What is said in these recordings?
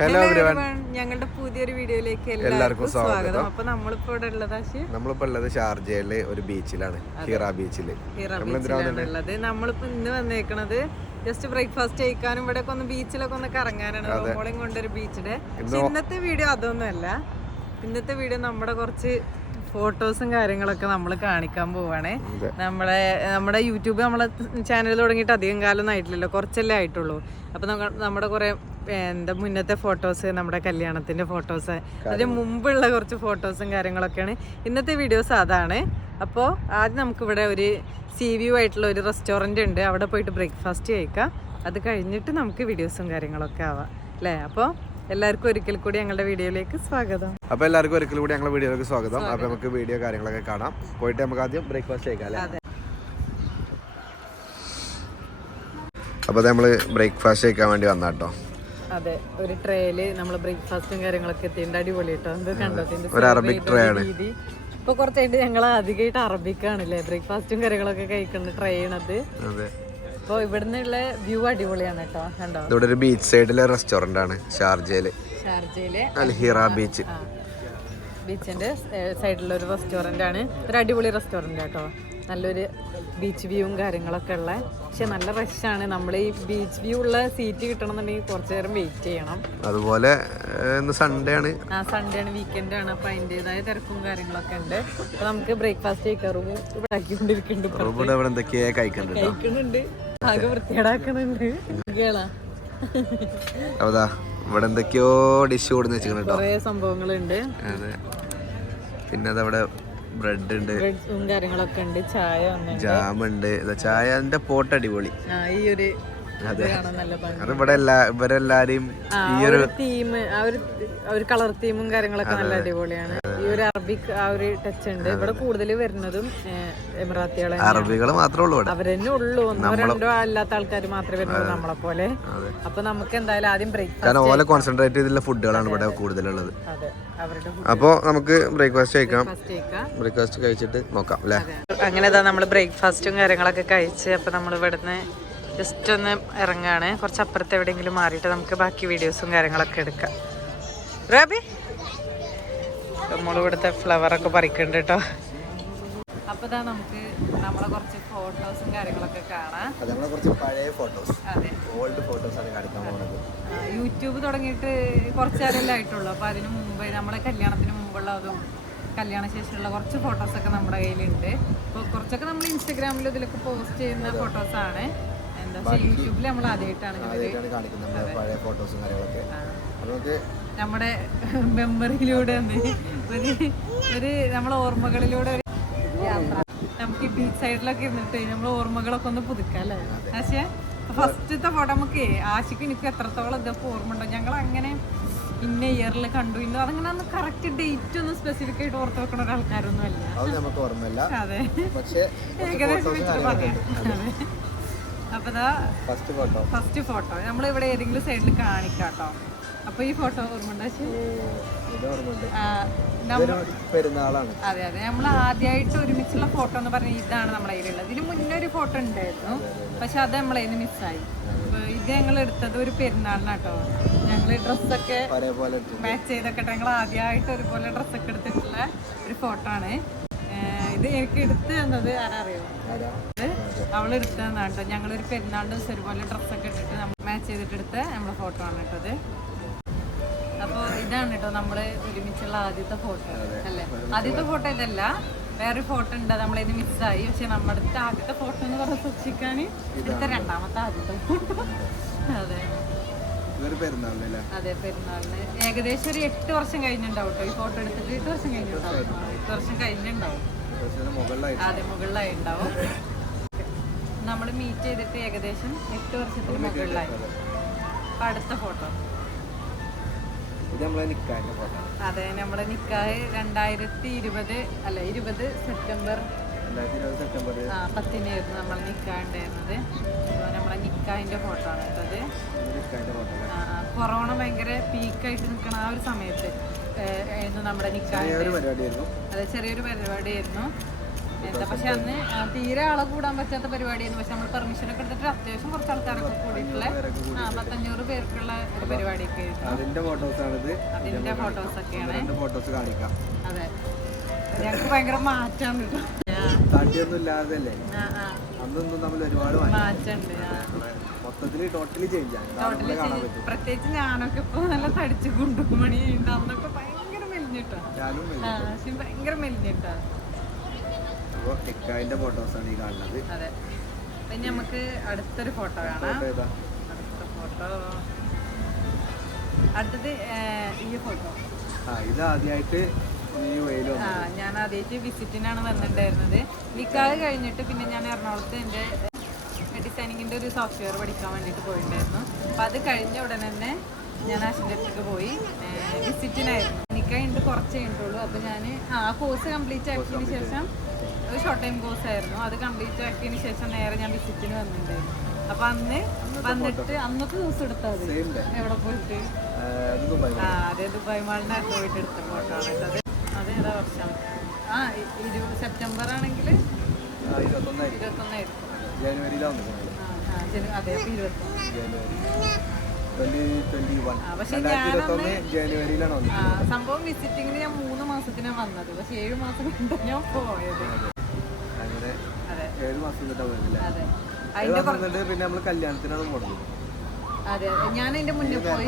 Hello everyone, ഞങ്ങളുടെ പുതിയൊരു വീഡിയോയിലേക്ക് എല്ലാവർക്കും സ്വാഗതം. അപ്പൊ നമ്മളിപ്പോ ഉള്ളത് ഷാർജയിലെ ഒരു ബീച്ചിലാണ്, ഹിറ ബീച്ചില്. ഉള്ളത്. നമ്മളിപ്പോ ഇന്ന് വന്നേക്കണത് ജസ്റ്റ് ബ്രേക്ക്ഫാസ്റ്റ് കഴിക്കാനും ഇവിടെ ഒക്കെ ഒന്ന് ബീച്ചിലൊക്കെ ഒന്ന് കറങ്ങാനാണ്. നമ്മളെയും കൊണ്ടൊരു ബീച്ചിന്റെ. ഇന്നത്തെ വീഡിയോ അതൊന്നുമല്ല. ഇന്നത്തെ വീഡിയോ നമ്മുടെ കുറച്ച് ഫോട്ടോസും കാര്യങ്ങളൊക്കെ നമ്മൾ കാണിക്കാൻ പോവാണ്. നമ്മുടെ യൂട്യൂബ് നമ്മളെ ചാനൽ തുടങ്ങിയിട്ട് അധികം കാലമൊന്നും ആയിട്ടില്ലല്ലോ, കുറച്ചല്ലേ ആയിട്ടുള്ളൂ. അപ്പൊ നമ്മുടെ കുറെ മുന്നത്തെ ഫോട്ടോസ്, നമ്മുടെ കല്യാണത്തിന്റെ ഫോട്ടോസ്, അതിന് മുമ്പുള്ള കുറച്ച് ഫോട്ടോസും കാര്യങ്ങളൊക്കെയാണ് ഇന്നത്തെ വീഡിയോസ്. അതാണ്. അപ്പോൾ ആദ്യം നമുക്കിവിടെ ഒരു സീ വ്യൂ ആയിട്ടുള്ള ഒരു റെസ്റ്റോറൻറ്റ് ഉണ്ട്, അവിടെ പോയിട്ട് ബ്രേക്ക്ഫാസ്റ്റ് കഴിക്കാം. അത് കഴിഞ്ഞിട്ട് നമുക്ക് വീഡിയോസും കാര്യങ്ങളൊക്കെ ആവാം അല്ലേ. അപ്പോൾ എല്ലാവർക്കും ഒരിക്കൽ കൂടി ഞങ്ങളുടെ വീഡിയോയിലേക്ക് സ്വാഗതം. അപ്പൊ നമുക്ക് വീഡിയോ കാര്യങ്ങളൊക്കെ കാണാം. പോയിട്ട് നമുക്ക് ആദ്യം ബ്രേക്ക്ഫാസ്റ്റ് കഴിക്കാം അല്ലേ. അപ്പൊ നമ്മള് ബ്രേക്ക്ഫാസ്റ്റ് കഴിക്കാൻ വേണ്ടി വന്നാട്ടോ. അതെ, ഒരു ട്രേയില് നമ്മള് ബ്രേക്ക്ഫാസ്റ്റും കാര്യങ്ങളൊക്കെ എത്തിയിട്ട് അടിപൊളി കേട്ടോ. എന്ത് കണ്ടോ ഒരു അറബിക് ട്രേ ആണ്. ഇപ്പൊ കുറച്ചായിട്ട് ഞങ്ങൾ അധികമായിട്ട് അറബിക്കാണല്ലേ ബ്രേക്ക്ഫാസ്റ്റും കാര്യങ്ങളൊക്കെ കഴിക്കുന്ന ട്രേ ആണത്. അപ്പൊ ഇവിടുന്നുള്ള വ്യൂ അടിപൊളിയാണ് കേട്ടോ. കണ്ടോ, ഇവിടെ ഒരു ബീച്ച് സൈഡിലെ റെസ്റ്റോറന്റ് ആണ് ഷാർജയിലെ അൽ ഹിറ ബീച്ച്. ബീച്ചിന്റെ സൈഡിലുള്ള ഒരു റെസ്റ്റോറന്റ് ആണ്. ഒരു അടിപൊളി റെസ്റ്റോറന്റ് കേട്ടോ. നല്ലൊരു ബീച്ച് വ്യൂവും കാര്യങ്ങളൊക്കെ ഉള്ള. പക്ഷെ നല്ല റഷാണ്. നമ്മൾ ഈ ബീച്ച് വ്യൂ ഉള്ള സീറ്റ് കിട്ടണമെന്നുണ്ടെങ്കിൽ കുറച്ചു നേരം വെയിറ്റ് ചെയ്യണം. അതുപോലെ സൺഡേ ആണ്, വീക്കെൻഡ് ആണ്. അപ്പൊ അതിൻ്റെതായ തിരക്കും കാര്യങ്ങളൊക്കെ ഉണ്ട്. അപ്പൊ നമുക്ക് ബ്രേക്ക്ഫാസ്റ്റ് കഴിക്കാറും ഇവിടെ ആക്കിക്കൊണ്ടിരിക്കുന്നുണ്ട്. കഴിക്കുന്നുണ്ട്, ആകെ വൃത്തിയേടാക്കുന്നുണ്ട്. ഇവിടെ എന്തൊക്കെയോ ഡിഷ് കൊടുന്ന് വെച്ചിട്ടുണ്ട്, കുറേ സംഭവങ്ങളുണ്ട്. പിന്നെ അതവിടെ ബ്രെഡ് ഉണ്ട്, കാര്യങ്ങളൊക്കെ ഉണ്ട്, ചായ, ജാം ഉണ്ട്. ചായന്റെ പോട്ട് അടിപൊളി. ഈ ഒരു അത് ഇവിടെ ഇവരെല്ലാരും ഈ ഒരു തീം, ആ ഒരു കളർ തീമും കാര്യങ്ങളൊക്കെ നല്ല അടിപൊളിയാണ്. ഈ ഒരു അറബിക് ആ ഒരു ടച്ച് ഉണ്ട്. ഇവിടെ കൂടുതൽ വരുന്നതും എമിറാത്തികളെ, അറബികൾ മാത്രമേ ഉള്ളൂ. അവരെന്നെ ഉള്ളൂ, ഒന്നോ രണ്ടോ അല്ലാത്ത ആൾക്കാർ മാത്രമേ വരുന്നുള്ളൂ നമ്മളെ പോലെ. അപ്പൊ നമുക്ക് എന്തായാലും ആദ്യം ബ്രേക്ക്ഫാസ്റ്റ് കോൺസെൻട്രേറ്റ് ചെയ്തിട്ടുള്ള ഫുഡുകളാണ് ഇവിടെ കൂടുതലുള്ളത്. അപ്പൊ നമുക്ക് ബ്രേക്ക്ഫാസ്റ്റ് കഴിക്കാം. ബ്രേക്ക്ഫാസ്റ്റ് കഴിച്ചിട്ട് നോക്കാം അല്ലെ. അങ്ങനെ നമ്മള് ബ്രേക്ക്ഫാസ്റ്റും കാര്യങ്ങളൊക്കെ കഴിച്ച് അപ്പൊ നമ്മൾ ഇവിടുന്ന് ജസ്റ്റ് ഒന്ന് ഇറങ്ങാണ്. കുറച്ച് അപ്പുറത്ത് എവിടെയെങ്കിലും മാറിയിട്ട് നമുക്ക് ബാക്കി വീഡിയോസും കാര്യങ്ങളൊക്കെ എടുക്കാം. റാബി, നമ്മളിവിടുത്തെ ഫ്ലവറൊക്കെ പറിക്കുന്നുണ്ട് കേട്ടോ. അപ്പൊ നമുക്ക് നമ്മളെ കുറച്ച് ഫോട്ടോസും കാര്യങ്ങളൊക്കെ കാണാം. അതെ, യൂട്യൂബ് തുടങ്ങിയിട്ട് കുറച്ചാലല്ലേ ആയിട്ടുള്ളൂ. അപ്പൊ അതിന് മുമ്പ് നമ്മളെ കല്യാണത്തിന് മുമ്പുള്ളതും കല്യാണ ശേഷമുള്ള കുറച്ച് ഫോട്ടോസൊക്കെ നമ്മുടെ കയ്യിലുണ്ട്. അപ്പോൾ കുറച്ചൊക്കെ നമ്മൾ ഇൻസ്റ്റഗ്രാമിൽ ഇതിലൊക്കെ പോസ്റ്റ് ചെയ്യുന്ന ഫോട്ടോസാണ്. യൂട്യൂബിൽ നമ്മൾ ആദ്യമായിട്ടാണ് നമ്മുടെ മെമ്മറിയിലൂടെ ഒരു നമ്മളെ ഓർമ്മകളിലൂടെ യാത്ര. നമുക്ക് ഈ ബീച്ച് സൈഡിലൊക്കെ ഇരുന്നിട്ട് നമ്മൾ ഓർമ്മകളൊക്കെ ഒന്ന് പുതുക്കാം അല്ലേ. പക്ഷേ ഫസ്റ്റത്തെ ഫോട്ടോ നമുക്ക് ആശിക്ക് എനിക്ക് എത്രത്തോളം ഇതൊക്കെ ഓർമ്മ ഉണ്ടോ. ഞങ്ങൾ അങ്ങനെ ഇന്ന ഇയറിൽ കണ്ടു, ഇന്ന് അതങ്ങനെ ഒന്ന് കറക്റ്റ് ഡേറ്റ് ഒന്നും സ്പെസിഫിക് ആയിട്ട് ഓർത്ത് വെക്കണ ഒരാൾക്കാരൊന്നും അല്ല. അതെ, ഏകദേശം വെച്ചിട്ട് പറയാം. അപ്പൊ ഫസ്റ്റ് ഫോട്ടോ നമ്മളിവിടെ ഏതെങ്കിലും സൈഡിൽ കാണിക്കാട്ടോ. അപ്പൊ ഈ ഫോട്ടോ ഓർമ്മ ഉണ്ടോ? അതെ അതെ, നമ്മൾ ആദ്യമായിട്ട് ഒരുമിച്ചുള്ള ഫോട്ടോ എന്ന് പറഞ്ഞാൽ ഇതാണ് നമ്മുടെ കയ്യിലുള്ളത്. ഇതിന് മുന്നേ ഒരു ഫോട്ടോ ഉണ്ടായിരുന്നു, പക്ഷെ അത് നമ്മളെ കയ്യിൽ നിന്ന് മിസ്സായി. ഇത് ഞങ്ങൾ എടുത്തത് ഒരു പെരുന്നാളിനാട്ടോ. ഞങ്ങൾ ഡ്രസ്സൊക്കെ മാച്ച് ചെയ്തൊക്കെ ഞങ്ങൾ ആദ്യമായിട്ട് ഒരുപോലെ ഡ്രസ്സൊക്കെ എടുത്തിട്ടുള്ള ഒരു ഫോട്ടോ ആണ് ഇത്. എനിക്ക് എടുത്തു തന്നത് ആരറിയോ? അവളെടുത്തു തന്നാണ് കേട്ടോ. ഞങ്ങളൊരു പെരുന്നാളിൻ്റെ ദിവസം ഒരുപോലെ ഡ്രസ്സൊക്കെ ഇട്ടിട്ട് നമ്മൾ മാച്ച് ചെയ്തിട്ട് എടുത്ത നമ്മുടെ ഫോട്ടോ ആണ് കേട്ടത്. അപ്പോൾ ഇതാണ് കേട്ടോ നമ്മൾ ഒരുമിച്ചുള്ള ആദ്യത്തെ ഫോട്ടോ അല്ലേ. ആദ്യത്തെ ഫോട്ടോ ഇതല്ല, വേറെ ഫോട്ടോ ഉണ്ട്, നമ്മളിത് മിസ്സായി. പക്ഷെ നമ്മുടെ അടുത്ത ആദ്യത്തെ ഫോട്ടോ എന്ന് പറഞ്ഞ് സൂക്ഷിക്കാൻ എടുത്ത രണ്ടാമത്തെ ആദ്യത്തെ ഫോട്ടോ. അതെ അതെ, പെരുന്നാളിന് ഏകദേശം ഒരു 8 വർഷം കഴിഞ്ഞിട്ടുണ്ടാവും കേട്ടോ. ഈ ഫോട്ടോ എടുത്തിട്ട് 8 വർഷം കഴിഞ്ഞിട്ടുണ്ടാവും. 8 വർഷം കഴിഞ്ഞിട്ടുണ്ടാവും. അതെ, മുകളിലായി ഉണ്ടാവും. നമ്മൾ മീറ്റ് ചെയ്തിട്ട് ഏകദേശം 8 വർഷത്തിന് മുകളിലായി. അടുത്ത ഫോട്ടോ അതെ, നമ്മളെ നിക്കാഹ് 2020 സെപ്റ്റംബർ 10-നായിരുന്നു നമ്മൾ നിക്കാഹ് ഉണ്ടായിരുന്നത്. നമ്മളെ നിക്കാഹിന്റെ ഫോട്ടോ ആണ് കേട്ടത്. കൊറോണ ഭയങ്കര പീക്കായിട്ട് നിൽക്കണ ആ ഒരു സമയത്ത് നമ്മുടെ നിക്കാഹ്. അതെ, ചെറിയൊരു പരിപാടിയായിരുന്നു. എന്താ പക്ഷെ അന്ന് തീരെ ആളെ കൂടാൻ പറ്റാത്ത പരിപാടിയായിരുന്നു. പക്ഷെ നമ്മൾ പെർമിഷൻ ഒക്കെ എടുത്തിട്ട് അത്യാവശ്യം കുറച്ച് ആൾക്കാരൊക്കെ കൂടിയിട്ടുള്ള 1,500 പേർക്കുള്ള ഒരു പരിപാടിയൊക്കെ ആയിരുന്നു. അതിന്റെ ഫോട്ടോസാണിത്. അതിന്റെ ഫോട്ടോസ് ഒക്കെയാണ്. ഫോട്ടോസ് കാണിക്കാം. അതെ, ഞങ്ങൾക്ക് ഭയങ്കര മാറ്റാണ് കേട്ടോ. താട്ടിയൊന്നും ഇല്ലാതല്ലേ അന്നൊന്നും തമ്മിൽ ഒരുപാട് മാറ്റുണ്ട്. മൊത്തത്തില് ടോട്ടലി ചേഞ്ച് ആണ്. പ്രത്യേകിച്ച് ഞാനൊക്കെ ഇപ്പൊ നല്ല തടിച്ചു കൊണ്ടുമണി അന്നൊക്കെ ഭയങ്കര മെലിഞ്ഞിട്ടാ. ഭയങ്കര മെലിഞ്ഞിട്ടാ. ഇക്കാന്റെ ഫോട്ടോസാണ് ഈ കാണുന്നത്. അതെ, പിന്നെ നമുക്ക് അടുത്തൊരു ഫോട്ടോ കാണാം. അടുത്ത ഫോട്ടോ അടുത്തത് ഈ ഫോട്ടോ. ഇത് ആദ്യമായിട്ട് ഞാൻ ആദ്യമായിട്ട് വിസിറ്റിനാണ് വന്നിട്ടുണ്ടായിരുന്നത്. നിക്കാഹ് കഴിഞ്ഞിട്ട് പിന്നെ ഞാൻ എറണാകുളത്ത് എൻ്റെ ഡിസൈനിങ്ങിൻ്റെ ഒരു സോഫ്റ്റ്വെയർ പഠിക്കാൻ വേണ്ടിയിട്ട് പോയിട്ടുണ്ടായിരുന്നു. അപ്പം അത് കഴിഞ്ഞ ഉടനെ തന്നെ ഞാൻ ആശിൻ്റെ അടുത്തേക്ക് പോയി വിസിറ്റിനായിരുന്നു. നിക്കാഹ് കുറച്ചേ കഴിഞ്ഞിട്ടുള്ളൂ. അപ്പോൾ ഞാൻ ആ കോഴ്സ് കംപ്ലീറ്റ് ആക്കിയതിന് ശേഷം ഒരു ഷോർട്ട് ടൈം കോഴ്സ് ആയിരുന്നു. അത് കംപ്ലീറ്റ് ആക്കിയതിന് ശേഷം നേരെ ഞാൻ വിസിറ്റിന് വന്നിട്ടുണ്ടായിരുന്നു. അപ്പൊ അന്ന് വന്നിട്ട് അന്നത്തെ ദിവസം എടുത്തത് എവിടെ പോയിട്ട് അതെ ദുബായ് മാളിനകത്ത് പോയിട്ട് എടുത്ത ഫോട്ടോ ആണ് കേട്ടത്. അത് ഏതാ വർഷം? സെപ്റ്റംബർ ആണെങ്കിൽ 21 അതെ 21. പക്ഷെ സംഭവം വിസിറ്റിങ്ങിന് ഞാൻ 3 മാസത്തിനാണ് വന്നത്. പക്ഷെ 7 മാസം കൊണ്ട് ഞാൻ പോയത്. അതെ, അതെ. പിന്നെ നമ്മള് കല്യാണത്തിനാണ് പോണത്. അതെ, ഞാൻ അതിന്റെ മുന്നേ പോയി.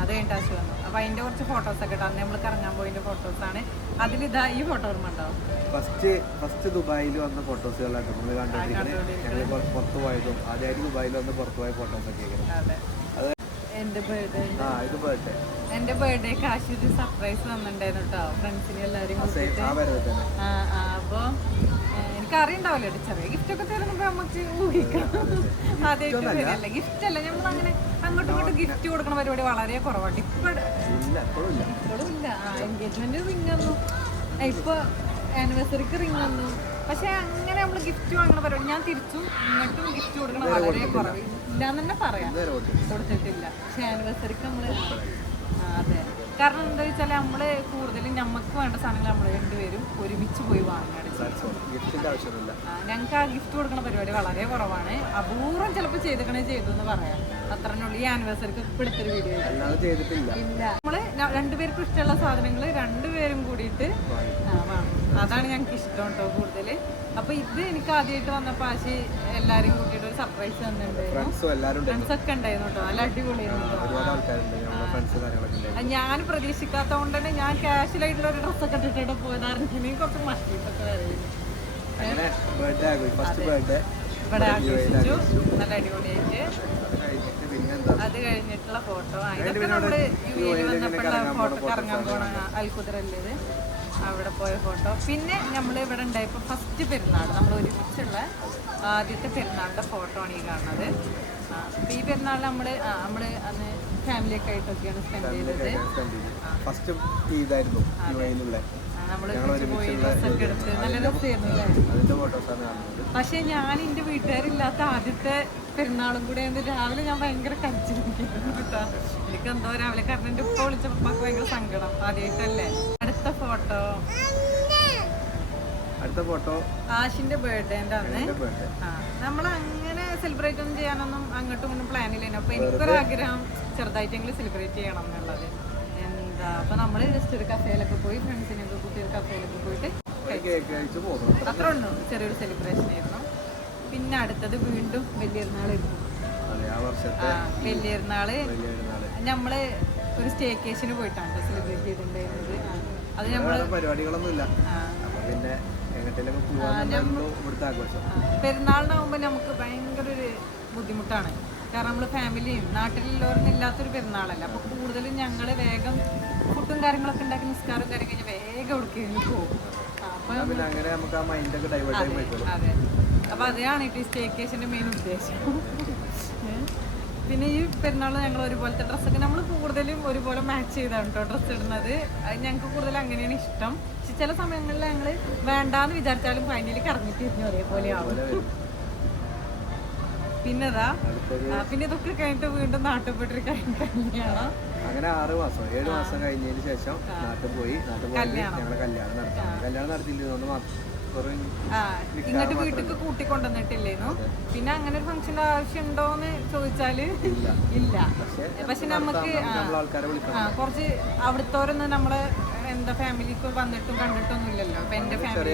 അത് കഴിഞ്ഞിട്ട് വന്നു. അപ്പൊ അതിന്റെ കുറച്ച് ഫോട്ടോസ് ഒക്കെ ഇട്ടാണ് നമ്മൾ കറങ്ങാൻ പോയതിന്റെ ഫോട്ടോസാണ്. അതിലിതാ ഈ ഫോട്ടോ ഓർമ്മ ഉണ്ടാവും. ഫസ്റ്റ് ദുബായിൽ വന്ന ഫോട്ടോസുകളാണ് നമ്മൾ കണ്ടിരിക്കുന്നത്. ഞങ്ങൾ പുറത്തു പോയതും ആദ്യമായിട്ട് ദുബായിൽ വന്ന് പുറത്തു പോയ ഫോട്ടോസ് ഒക്കെ. എന്റെ ബർത്ത്ഡേക്ക് ആശുപത്രി സർപ്രൈസ് വന്നിട്ടുണ്ടായിരുന്നു കേട്ടോ, ഫ്രണ്ട്സിന് എല്ലാരും കൂട്ടിട്ട്. അപ്പൊ എനിക്കറിയണ്ടാവില്ല, ചെറിയ ഗിഫ്റ്റ് ഒക്കെ തരുമ്പോ നമുക്ക് ഊഹിക്കാം. ആദ്യമായിട്ട് വരില്ല ഗിഫ്റ്റ് അല്ല, നമ്മൾ അങ്ങനെ അങ്ങോട്ടും ഇങ്ങോട്ടും ഗിഫ്റ്റ് കൊടുക്കണ പരിപാടി വളരെ കുറവാണ്. ഇപ്പോഴും ഇല്ല. എൻഗേജ്മെന്റ് റിംഗ് ഒന്നും, ഇപ്പൊ ആനിവേഴ്സറിക്ക് റിംഗ് ഒന്നും. പക്ഷെ അങ്ങനെ നമ്മൾ ഗിഫ്റ്റ് വാങ്ങണ പരിപാടി ഞാൻ തിരിച്ചും ഇങ്ങോട്ടും ഗിഫ്റ്റ് കൊടുക്കണ വളരെ കുറവ്. ഇല്ലാന്ന് തന്നെ പറയാം, കൊടുത്തിട്ടില്ല. പക്ഷെ ആനിവേഴ്സറിക്ക് നമ്മള് അതെ, കാരണം എന്താ വെച്ചാൽ നമ്മള് കൂടുതലും നമുക്ക് വേണ്ട സാധനങ്ങൾ നമ്മൾ രണ്ടുപേരും ഒരുമിച്ച് പോയി വാങ്ങാണ്. ഞങ്ങൾക്ക് ആ ഗിഫ്റ്റ് കൊടുക്കുന്ന പരിപാടി വളരെ കുറവാണ്. അപൂർവം ചിലപ്പോൾ ചെയ്തു എന്ന് പറയാം. അത്രന്നുള്ളൂ. ഈ ആനിവേഴ്സറിക്ക് ഇപ്പോഴത്തെ വീഡിയോ ഇല്ല. നമ്മള് രണ്ടുപേർക്കും ഇഷ്ടമുള്ള സാധനങ്ങൾ രണ്ടുപേരും കൂടിയിട്ട് വാങ്ങും. അതാണ് ഞങ്ങൾക്ക് ഇഷ്ടം കേട്ടോ കൂടുതൽ. അപ്പൊ ഇത് എനിക്ക് ആദ്യമായിട്ട് വന്നപ്പോ ആശി എല്ലാരും കൂട്ടിയിട്ട് ഒരു സർപ്രൈസ് തന്നിട്ടുണ്ടായിരുന്നു. ഫ്രണ്ട്സ് ഒക്കെ ഉണ്ടായിരുന്നു കേട്ടോ, നല്ല അടിപൊളിയായിരുന്നു. ഞാൻ പ്രതീക്ഷിക്കാത്ത കൊണ്ട് തന്നെ ഞാൻ കാഷ്വലായിട്ടുള്ള ഒരു ഡ്രസ്സൊക്കെ ഇട്ടിട്ട് പോയതായിരുന്നു. കുറച്ച് മറ്റൊക്കെ വരെയുന്നു. ഇവിടെ ആഘോഷിച്ചു നല്ല അടിപൊളിയായിട്ട്. അത് കഴിഞ്ഞിട്ടുള്ള ഫോട്ടോ ഇതൊക്കെ നമ്മള് യു എയിൽ വന്നപ്പോഴുള്ള ഫോട്ടോ കറങ്ങാൻ പോണ അൽക്കുതിരല്ലത്, അവിടെ പോയ ഫോട്ടോ. പിന്നെ നമ്മൾ ഇവിടെ ഉണ്ടായപ്പോൾ ഫസ്റ്റ് പെരുന്നാൾ നമ്മൾ ഒരുമിച്ചുള്ള ആദ്യത്തെ പെരുന്നാളിൻ്റെ ഫോട്ടോ ആണ് ഈ കാണുന്നത്. ഈ പെരുന്നാൾ നമ്മൾ അന്ന് ഫാമിലിയൊക്കെ ആയിട്ടൊക്കെയാണ് സ്പെൻഡ് ചെയ്തത്. നമ്മൾ പോയി ഡ്രസ്സൊക്കെ എടുത്ത് നല്ല രസമായിരുന്നു. പക്ഷെ ഞാൻ എൻ്റെ വീട്ടുകാരില്ലാത്ത ആദ്യത്തെ പെരുന്നാളും കൂടെ ആയിരുന്നു. രാവിലെ ഞാൻ ഭയങ്കര കരച്ചിരിക്കുന്നു കേട്ടോ. എനിക്ക് എന്തോ രാവിലെ കാരണം എൻ്റെ ഉപ്പ വിളിച്ചപ്പോൾ ഉപ്പാക്ക് ഭയങ്കര സങ്കടം. ആദ്യമായിട്ടല്ലേ. അടുത്ത ഫോട്ടോ ആഷിന്റെ ബർത്ത്ഡേന്റെ അന്ന്. നമ്മൾ അങ്ങനെ സെലിബ്രേറ്റ് ഒന്നും ചെയ്യാനൊന്നും അങ്ങോട്ടും ഇങ്ങോട്ടും പ്ലാനില്ല. അപ്പൊ എനിക്കൊരാഗ്രഹം ചെറുതായിട്ടെങ്കിലും സെലിബ്രേറ്റ് ചെയ്യണം എന്നുള്ളത്. എന്താ അപ്പൊ നമ്മള് ജസ്റ്റ് ഒരു കഫേയിലൊക്കെ പോയി ഫ്രണ്ട്സിനൊക്കെ കൂട്ടി ഒരു കഫേയിലൊക്കെ പോയിട്ട് അത്ര ഉണ്ടോ, ചെറിയൊരു സെലിബ്രേഷൻ ആയിരുന്നു. പിന്നെ അടുത്തത് വീണ്ടും വലിയൊരുന്നാളായിരുന്നു. വലിയൊരുന്നാള് നമ്മള് ഒരു സ്റ്റേക്കേഷന് പോയിട്ടാണ് സെലിബ്രേറ്റ് ചെയ്തിട്ടുണ്ടായിരുന്നത്. അത് നമ്മള് പരിപാടികളൊന്നുമില്ല. പെരുന്നാളിനാവുമ്പോ നമുക്ക് ഭയങ്കര ഒരു ബുദ്ധിമുട്ടാണ്. കാരണം നമ്മള് ഫാമിലിയും നാട്ടിലുള്ളവരൊന്നും ഇല്ലാത്തൊരു പെരുന്നാളല്ല. അപ്പൊ കൂടുതലും ഞങ്ങള് വേഗം ഫുഡും കാര്യങ്ങളൊക്കെ ഉണ്ടാക്കി നിസ്കാരം കാര്യം കഴിഞ്ഞാൽ വേഗം എവിടേക്കെങ്കിലും പോകും. അതെ, അപ്പൊ അതാണ് ഈ സ്റ്റേക്കേഷന്റെ മെയിൻ ഉദ്ദേശം. പിന്നെ ഈ പെരുന്നാൾ ഞങ്ങൾ ഒരുപോലത്തെ ഡ്രസ്സൊക്കെ നമ്മൾ കൂടുതലും ഒരുപോലെ മാച്ച് ചെയ്താണ് കേട്ടോ ഡ്രസ്സ് ഇടുന്നത്. അത് ഞങ്ങൾക്ക് കൂടുതൽ അങ്ങനെയാണ് ഇഷ്ടം. പക്ഷെ ചില സമയങ്ങളിൽ ഞങ്ങൾ വേണ്ടാന്ന് വിചാരിച്ചാലും ഫൈനലി കറങ്ങിട്ട് തിരിഞ്ഞു ഒരേപോലെ ആവും. പിന്നെതാ പിന്നെ ഇതൊക്കെ കഴിഞ്ഞിട്ട് വീണ്ടും നാട്ടിൽ പോയിട്ടൊരു കല്യാണം. അങ്ങനെ 7 മാസം കഴിഞ്ഞതിന് ശേഷം നാട്ടിൽ പോയി. കല്യാണം നടത്തിയിട്ടുണ്ട്. ഇങ്ങോട്ട് വീട്ടിലേക്ക് കൂട്ടിക്കൊണ്ടുവന്നിട്ടില്ലേന്നു. പിന്നെ അങ്ങനെ ഒരു ഫംഗ്ഷന്റെ ആവശ്യം ഉണ്ടോന്ന് ചോദിച്ചാല് ഇല്ല. പക്ഷെ നമുക്ക് കുറച്ച് അവിടുത്തോരൊന്നും നമ്മള് എന്താ ഫാമിലിക്ക് വന്നിട്ടും കണ്ടിട്ടൊന്നും ഇല്ലല്ലോ. അപ്പൊ എന്റെ ഫാമിലി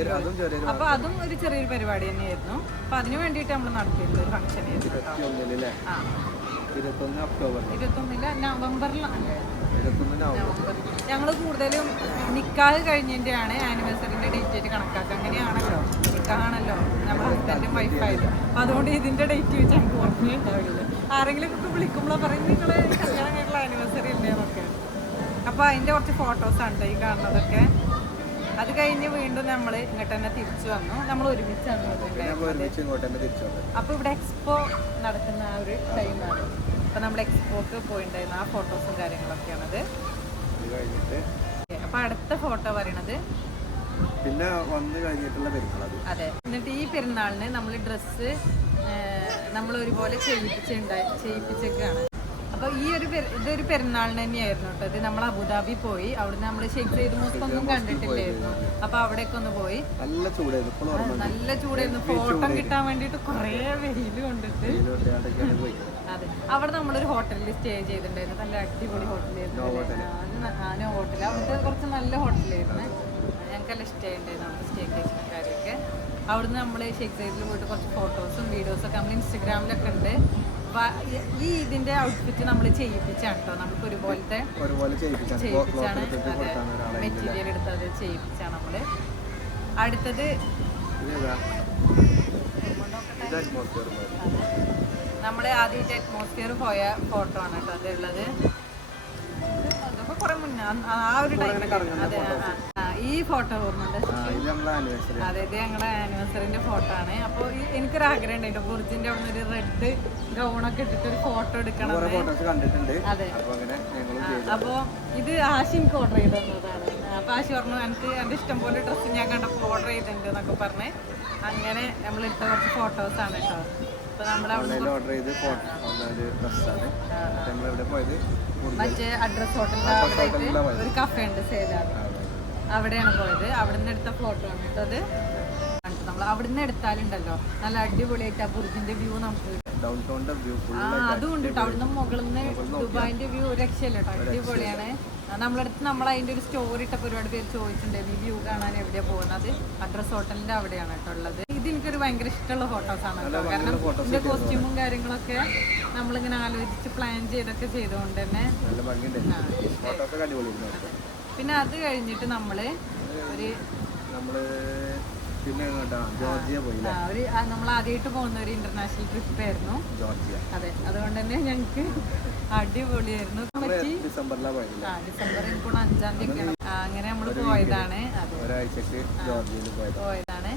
അപ്പൊ അതും ഒരു ചെറിയൊരു പരിപാടി തന്നെയായിരുന്നു. അപ്പൊ അതിനു വേണ്ടിട്ട് നമ്മൾ നടത്തിയിട്ടുള്ള ഒരു ഫംഗ്ഷൻ ആയിരുന്നു. 21 നവംബറിലാണ്. ഞങ്ങള് കൂടുതലും നിക്കാഹ് കഴിഞ്ഞതിന്റെയാണ് ആനിവേഴ്സറിന്റെ ഡേറ്റ് ആയിട്ട് കണക്കാക്കുക. അങ്ങനെയാണല്ലോ, നിക്കാഹാണല്ലോ നമ്മുടെ ഹസ്ബൻഡും വൈഫായത്. അപ്പൊ അതുകൊണ്ട് ഇതിന്റെ ഡേറ്റ് വെച്ച് ഞങ്ങൾക്ക് ഓർമ്മ ഉണ്ടാവില്ല. ആരെങ്കിലും ഒക്കെ വിളിക്കുമ്പോഴോ പറയും നിങ്ങള് കല്യാണം കഴിഞ്ഞുള്ള ആനിവേഴ്സറി ഇല്ലേ എന്നൊക്കെ. അപ്പൊ അതിന്റെ കുറച്ച് ഫോട്ടോസാണ് ഈ കാണുന്നതൊക്കെ. അത് കഴിഞ്ഞ് വീണ്ടും നമ്മൾ ഇങ്ങോട്ട് തന്നെ തിരിച്ചു വന്നു. നമ്മൾ ഒരുമിച്ചാണ്. അപ്പൊ ഇവിടെ എക്സ്പോ നടക്കുന്ന ആ ഒരു ടൈമാണ്. അപ്പൊ നമ്മൾ എക്സ്പോക്ക് പോയിട്ടുണ്ടായിരുന്നു. ആ ഫോട്ടോസും കാര്യങ്ങളൊക്കെയാണത്. അപ്പൊ അടുത്ത ഫോട്ടോ പറയണത് പിന്നെ വന്ന് കഴിഞ്ഞിട്ടുള്ള പെരുന്നാൾ. അതെ, എന്നിട്ട് ഈ പെരുന്നാളിന് നമ്മൾ ഡ്രസ്സ് നമ്മൾ ഒരുപോലെ ചെയ്യിപ്പിച്ചൊക്കെയാണ്. അപ്പൊ ഈ ഇതൊരു പെരുന്നാളിന് തന്നെയായിരുന്നു കേട്ടോ. ഇത് നമ്മൾ അബുദാബി പോയി. അവിടുന്ന് നമ്മൾ ഷെയ്ഖ് സയ്യിദ് മോസ്ക് ഒന്നും കണ്ടിട്ടില്ലായിരുന്നു. അപ്പൊ അവിടേക്ക് ഒന്ന് പോയി. നല്ല ചൂടായിരുന്നു. ഫോട്ടോ കിട്ടാൻ വേണ്ടിട്ട് കൊറേ വെയിൽ കൊണ്ടിട്ട്. അതെ, അവിടെ നമ്മളൊരു ഹോട്ടലിൽ സ്റ്റേ ചെയ്തിട്ടുണ്ടായിരുന്നു. നല്ല അടിപൊളി ഹോട്ടലായിരുന്നു. ഹോട്ടൽ അവിടുത്തെ കുറച്ച് നല്ല ഹോട്ടലായിരുന്നു. ഞങ്ങൾക്കെല്ലാം സ്റ്റേ ഉണ്ടായിരുന്നു അവിടുത്തെ സ്റ്റേക്കേഷനും കാര്യമൊക്കെ. അവിടുന്ന് നമ്മൾ ഷെയ്ഖ് സയ്യിദിൽ പോയിട്ട് കുറച്ച് ഫോട്ടോസും വീഡിയോസൊക്കെ നമ്മൾ ഇൻസ്റ്റഗ്രാമിലൊക്കെ ഉണ്ട്. ഈ ഇതിന്റെ ഔട്ട്ഫിറ്റ് നമ്മൾ ചെയ്യിപ്പിച്ചാണ് കേട്ടോ. നമുക്ക് ഒരുപോലത്തെ ചെയ്യിപ്പിച്ചാണ്. മെറ്റീരിയൽ എടുത്ത് അത് ചെയ്യിപ്പിച്ചാണ് നമ്മള്. അടുത്തത് നമ്മള് ആദ്യമായിട്ട് അറ്റ്മോസ്ഫിയർ പോയ ഫോട്ടോ ആണ് കേട്ടോ അതുള്ളത്. അതൊക്കെ കുറെ മുന്നേ ആ ഒരു ടൈമിൽ. അതെ, ഈ ഫോട്ടോ ഓർമ്മയുണ്ട്. അതെ, ഇത് ഞങ്ങളുടെ ആനിവേഴ്സറിന്റെ ഫോട്ടോ ആണ്. അപ്പോൾ എനിക്കൊരു ആഗ്രഹം ഉണ്ടായിരുന്നു ബുർജിന്റെ അവിടെ നിന്ന് ഒരു റെഡ് ഗൗണൊക്കെ ഇട്ടിട്ട് ഒരു ഫോട്ടോ എടുക്കണം. അതെ, അപ്പോൾ ഇത് ആശി എനിക്ക് ഓർഡർ ചെയ്ത് തന്നതാണ്. അപ്പോൾ ആശി പറഞ്ഞു എനിക്ക് എൻ്റെ ഇഷ്ടം പോലെ ഡ്രസ്സ് ഞാൻ കണ്ടപ്പോൾ ഓർഡർ ചെയ്തിട്ടുണ്ട് എന്നൊക്കെ പറഞ്ഞ്. അങ്ങനെ നമ്മൾ എടുത്ത കുറച്ച് ഫോട്ടോസാണ് കേട്ടോ. അപ്പോൾ നമ്മളവിടെ ഓർഡർ ചെയ്ത് മറ്റേ അഡ്രസ് ഹോട്ടലിൻ്റെ അവിടെ ഒരു കഫേ ഉണ്ട് സേലാണ്. അവിടെയാണ് പോയത്. അവിടുന്ന് എടുത്ത ഫോട്ടോ ആണ് കേട്ടോ അത്. നമ്മൾ അവിടുന്ന് എടുത്താലുണ്ടല്ലോ നല്ല അടിപൊളിയായിട്ട് ആ ബുർജിന്റെ വ്യൂ നമുക്ക് അതും ഉണ്ട് കേട്ടോ. അവിടുന്ന് മുകളിൽ നിന്ന് ദുബായിന്റെ വ്യൂ ഒരു രക്ഷയല്ല കേട്ടോ. അടിപൊളിയാണ്. നമ്മളടുത്ത് നമ്മൾ അതിന്റെ ഒരു സ്റ്റോറി ഇട്ടപ്പോൾ ഒരുപാട് പേര് ചോദിച്ചിട്ടുണ്ടായിരുന്നു ഈ വ്യൂ കാണാൻ എവിടെയാണ് പോകുന്നത്. അഡ്രസ് ഹോട്ടലിന്റെ അവിടെയാണ് കേട്ടോ ഉള്ളത്. ഇത് എനിക്കൊരു ഭയങ്കര ഇഷ്ടമുള്ള ഫോട്ടോസാണ് കേട്ടോ. കാരണം ഇതിന്റെ കോസ്റ്റ്യൂമും കാര്യങ്ങളൊക്കെ നമ്മളിങ്ങനെ ആലോചിച്ച് പ്ലാൻ ചെയ്തൊക്കെ ചെയ്തുകൊണ്ട് തന്നെ. പിന്നെ അത് കഴിഞ്ഞിട്ട് നമ്മള് നമ്മൾ ആദ്യമായിട്ട് പോകുന്ന ഒരു ഇന്റർനാഷണൽ ട്രിപ്പ് ആയിരുന്നു. അതെ, അതുകൊണ്ട് തന്നെ ഞങ്ങക്ക് അടിപൊളിയായിരുന്നു. ഡിസംബർ എനിക്ക് 5-ാം തീയതി അങ്ങനെ നമ്മള് പോയതാണ്. പോയതാണ്.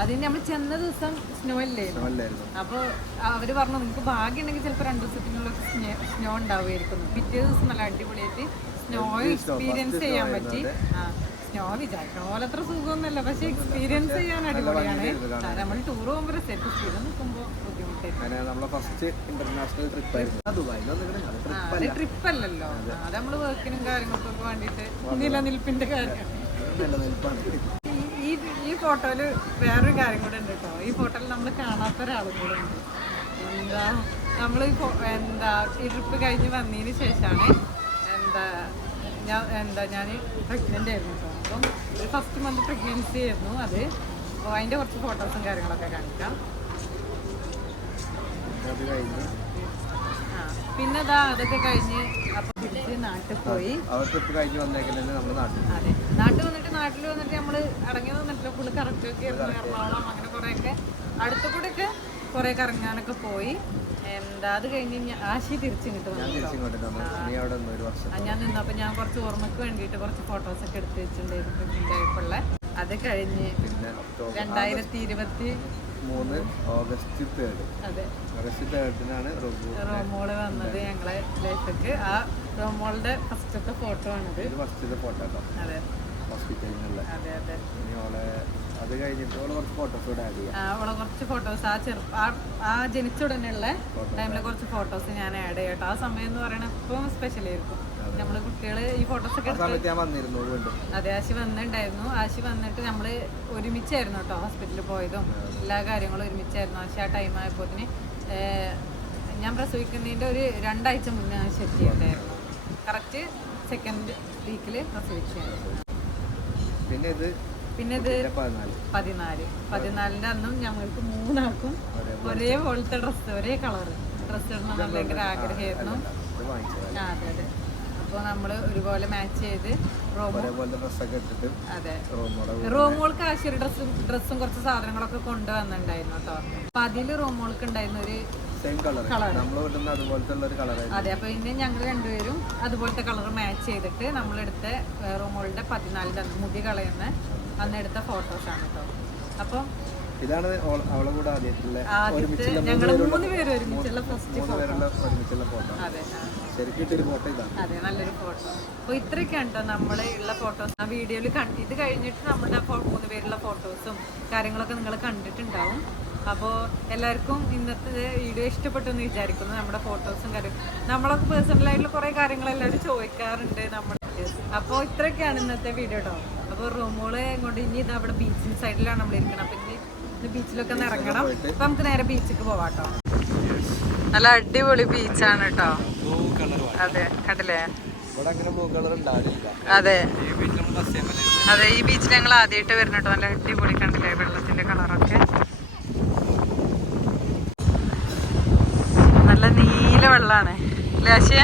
അതിന് നമ്മൾ ചെന്ന ദിവസം സ്നോ ഇല്ലായിരുന്നു. അപ്പൊ അവര് പറഞ്ഞു നിങ്ങൾക്ക് ഭാഗ്യം ഉണ്ടെങ്കിൽ ചിലപ്പോൾ 2 ദിവസത്തിനുള്ള സ്നോ ഉണ്ടാവുമായിരിക്കും. പിറ്റേ ദിവസം നല്ല അടിപൊളിയായിട്ട് സ്നോ എക്സ്പീരിയൻസ് ചെയ്യാൻ പറ്റി. സ്നോ വിചാരിക്കണ പോലെ അത്ര സുഖമൊന്നുമല്ല, പക്ഷെ എക്സ്പീരിയൻസ് ചെയ്യാൻ അടിപൊളിയാണ്. നമ്മൾ ടൂർ പോകുമ്പോൾ സെറ്റ് സ്പീഡ് നിൽക്കുമ്പോൾ അത് ട്രിപ്പ് അല്ലല്ലോ. അത് നമ്മള് വർക്കിനും കാര്യങ്ങൾക്കൊക്കെ വേണ്ടിട്ട് നിലനിൽപ്പിന്റെ കാര്യം. ഈ ഫോട്ടോയില് വേറൊരു കാര്യം കൂടെ ഉണ്ട് കേട്ടോ. ഈ ഫോട്ടോയിൽ നമ്മൾ കാണാത്ത ഒരാളും കൂടെ ഉണ്ട്. നമ്മൾ ഈ ട്രിപ്പ് കഴിഞ്ഞ് വന്നതിന് ശേഷമാണ് ഞാൻ പ്രഗ്നൻ്റ് ആയിരുന്നു കേട്ടോ. അപ്പം ഒരു ഫസ്റ്റ് മന്ത് പ്രഗ്നൻസി ആയിരുന്നു അത്. അപ്പോൾ അതിൻ്റെ കുറച്ച് ഫോട്ടോസും കാര്യങ്ങളൊക്കെ കാണിക്കാം. പിന്നെ അതൊക്കെ കഴിഞ്ഞ് അപ്പോൾ തിരിച്ച് നാട്ടിൽ പോയി. അതെ, നാട്ടിൽ വന്നിട്ട് നമ്മൾ അടങ്ങി വന്നിട്ട് ഫുള്ള് കറക്റ്റൊക്കെ ആയിരുന്നു. എറണാകുളം അങ്ങനെ കുറേയൊക്കെ അടുത്തു കൂടെ ഒക്കെ കുറേ കറങ്ങാനൊക്കെ പോയി. അത് കഴിഞ്ഞ് ആശി തിരിച്ചിങ്ങോട്ട് വന്നു. ഞാൻ നിന്നപ്പോൾ ഞാൻ കുറച്ച് ഓർമ്മക്ക് വേണ്ടിയിട്ട് കുറച്ച് ഫോട്ടോസൊക്കെ എടുത്ത് വെച്ചിട്ടുണ്ടായിട്ടുള്ള. അത് കഴിഞ്ഞ് 2023 ഓഗസ്റ്റ് 3 റോമോള് വന്നത് ഞങ്ങളെ ലൈഫിലേക്ക്. ആ റോമോളുടെ ഫസ്റ്റത്തെ ഫോട്ടോ ആണിത്. അതെ, അതെ അതെ. അത് കഴിഞ്ഞിട്ട് അവളെ കുറച്ച് ഫോട്ടോസ് ആ ജനിച്ച ഉടനെയുള്ള ടൈമിലെ കുറച്ച് ഫോട്ടോസ് ഞാൻ ആഡ് ചെയ്യട്ടോ. ആ സമയം എന്ന് പറയുന്നത് ഇപ്പം സ്പെഷ്യൽ ആയിരിക്കും. നമ്മള് കുട്ടികള് ഈ ഫോട്ടോസ് ഒക്കെ അതെ ആശി വന്നിട്ടുണ്ടായിരുന്നു. ആശി വന്നിട്ട് നമ്മള് ഒരുമിച്ചായിരുന്നു കേട്ടോ ഹോസ്പിറ്റലിൽ പോയതും എല്ലാ കാര്യങ്ങളും ഒരുമിച്ചായിരുന്നു. ആശി ആ ടൈം ആയപ്പോത്തിന് ഞാൻ പ്രസവിക്കുന്നതിന്റെ ഒരു 2 ആഴ്ച മുന്നേ ആശി എത്തിയിട്ടുണ്ടായിരുന്നു. കറക്റ്റ് 2nd വീക്കില് പ്രസവിച്ചായിരുന്നു. പിന്നെ ഇത് 14 അന്നും ഞങ്ങൾക്ക് 3 ആൾക്കും ഒരേപോലത്തെ ഡ്രസ്സ് ഒരേ കളറ് ഡ്രസ്സ് ഇടണം ഭയങ്കര ആഗ്രഹമായിരുന്നു. അതെ അതെ. അപ്പോൾ നമ്മള് ഒരുപോലെ മാച്ച് ചെയ്ത് അതെ റൂമുകൾക്ക് ആശുപത്രി ഡ്രസ്സും കുറച്ച് സാധനങ്ങളൊക്കെ കൊണ്ടുവന്നിട്ടുണ്ടായിരുന്നു കേട്ടോ. അപ്പൊ അതില് റൂമുകൾക്ക് ഉണ്ടായിരുന്ന ഒരു കളർ അതെ. അപ്പൊ പിന്നെ ഞങ്ങൾ രണ്ടുപേരും അതുപോലത്തെ കളർ മാച്ച് ചെയ്തിട്ട് നമ്മളെടുത്ത റൂമുകളുടെ 14 മുടി കളയുന്ന അന്നെടുത്ത ഫോട്ടോസാണ് കേട്ടോ. അപ്പൊ ഇതാണ് അവളെ കൂടെ ആദ്യത്തെ ഞങ്ങൾ 3 പേര് ഒരുമിച്ചുള്ള ഫസ്റ്റ് ഫോട്ടോ. അതെ അതെ നല്ലൊരു ഫോട്ടോ. അപ്പൊ ഇത്രയൊക്കെയാണ് കേട്ടോ നമ്മളെ ഉള്ള ഫോട്ടോസ്. ആ വീഡിയോയിൽ ഇത് കഴിഞ്ഞിട്ട് നമ്മുടെ 3 പേരുള്ള ഫോട്ടോസും കാര്യങ്ങളൊക്കെ നിങ്ങൾ കണ്ടിട്ടുണ്ടാവും. അപ്പോൾ എല്ലാവർക്കും ഇന്നത്തെ വീഡിയോ ഇഷ്ടപ്പെട്ടു എന്ന് വിചാരിക്കുന്നു. നമ്മുടെ ഫോട്ടോസും കാര്യം നമ്മളൊക്കെ പേഴ്സണലായിട്ടുള്ള കുറേ കാര്യങ്ങൾ എല്ലാവരും ചോദിക്കാറുണ്ട് നമ്മുടെ. അപ്പോൾ ഇത്രയൊക്കെയാണ് ഇന്നത്തെ വീഡിയോ കേട്ടോ. അപ്പോൾ റൂമുകളെ കൊണ്ട് ഇനി ഇത് അവിടെ ബീച്ചിൻ്റെ സൈഡിലാണ് നമ്മൾ ഇരിക്കണം. അപ്പം ഇനി ബീച്ചിലൊക്കെ ഒന്ന് ഇറങ്ങണം. അപ്പം നമുക്ക് നേരെ ബീച്ചിലേക്ക് പോവാം കേട്ടോ. നല്ല അടിപൊളി ബീച്ചാണ് കേട്ടോ. അതെ കണ്ടില്ലേ? അതെ അതെ ഈ ബീച്ചിൽ ഞങ്ങൾ ആദ്യമായിട്ട് വരുന്ന കേട്ടോ. നല്ല അടിപൊളി കണ്ടില്ലേ വെള്ളത്തിന്റെ കളറൊക്കെ. നല്ല നീല വെള്ളമാണ് അല്ലേ ആശിയ?